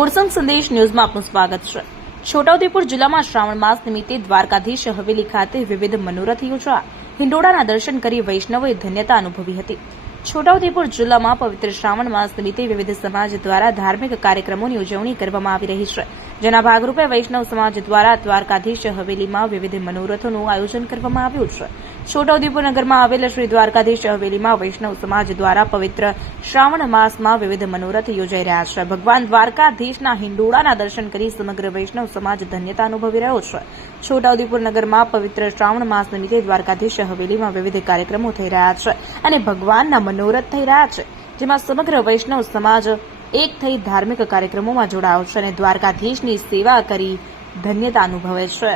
ઓરસંગ સંદેશ ન્યૂઝમાં આપનું સ્વાગત છે। છોટાઉદેપુર જિલ્લામાં શ્રાવણ માસ નિમિત્તે દ્વારકાધીશ હવેલી ખાતે વિવિધ મનોરથ યોજાયા। હિંડોળાના દર્શન કરી વૈષ્ણવોએ ધન્યતા અનુભવી હતી। છોટાઉદેપુર જિલ્લામાં પવિત્ર શ્રાવણ માસ નિમિત્તે વિવિધ સમાજ દ્વારા ધાર્મિક કાર્યક્રમોની ઉજવણી કરવામાં આવી રહી છે, જેના ભાગરૂપે વૈષ્ણવ સમાજ દ્વારા દ્વારકાધીશ હવેલીમાં વિવિધ મનોરથોનું આયોજન કરવામાં આવ્યું છે। છોટાઉદેપુર નગરમાં આવેલ શ્રી દ્વારકાધીશ હવેલીમાં વૈષ્ણવ સમાજ દ્વારા પવિત્ર શ્રાવણ માસમાં વિવિધ મનોરથ યોજાઈ રહ્યા છે। ભગવાન દ્વારકાધીશના હિંડોળાના દર્શન કરી સમગ્ર વૈષ્ણવ સમાજ ધન્યતા અનુભવી રહ્યો છે। છોટાઉદેપુર નગરમાં પવિત્ર શ્રાવણ માસ નિમિત્તે દ્વારકાધીશ હવેલીમાં વિવિધ કાર્યક્રમો થઈ રહ્યા છે અને ભગવાનના મનોરથ થઈ રહ્યા છે, જેમાં સમગ્ર વૈષ્ણવ સમાજ એક થઈ ધાર્મિક કાર્યક્રમોમાં જોડાયો છે અને દ્વારકાધીશની સેવા કરી ધન્યતા અનુભવે છે।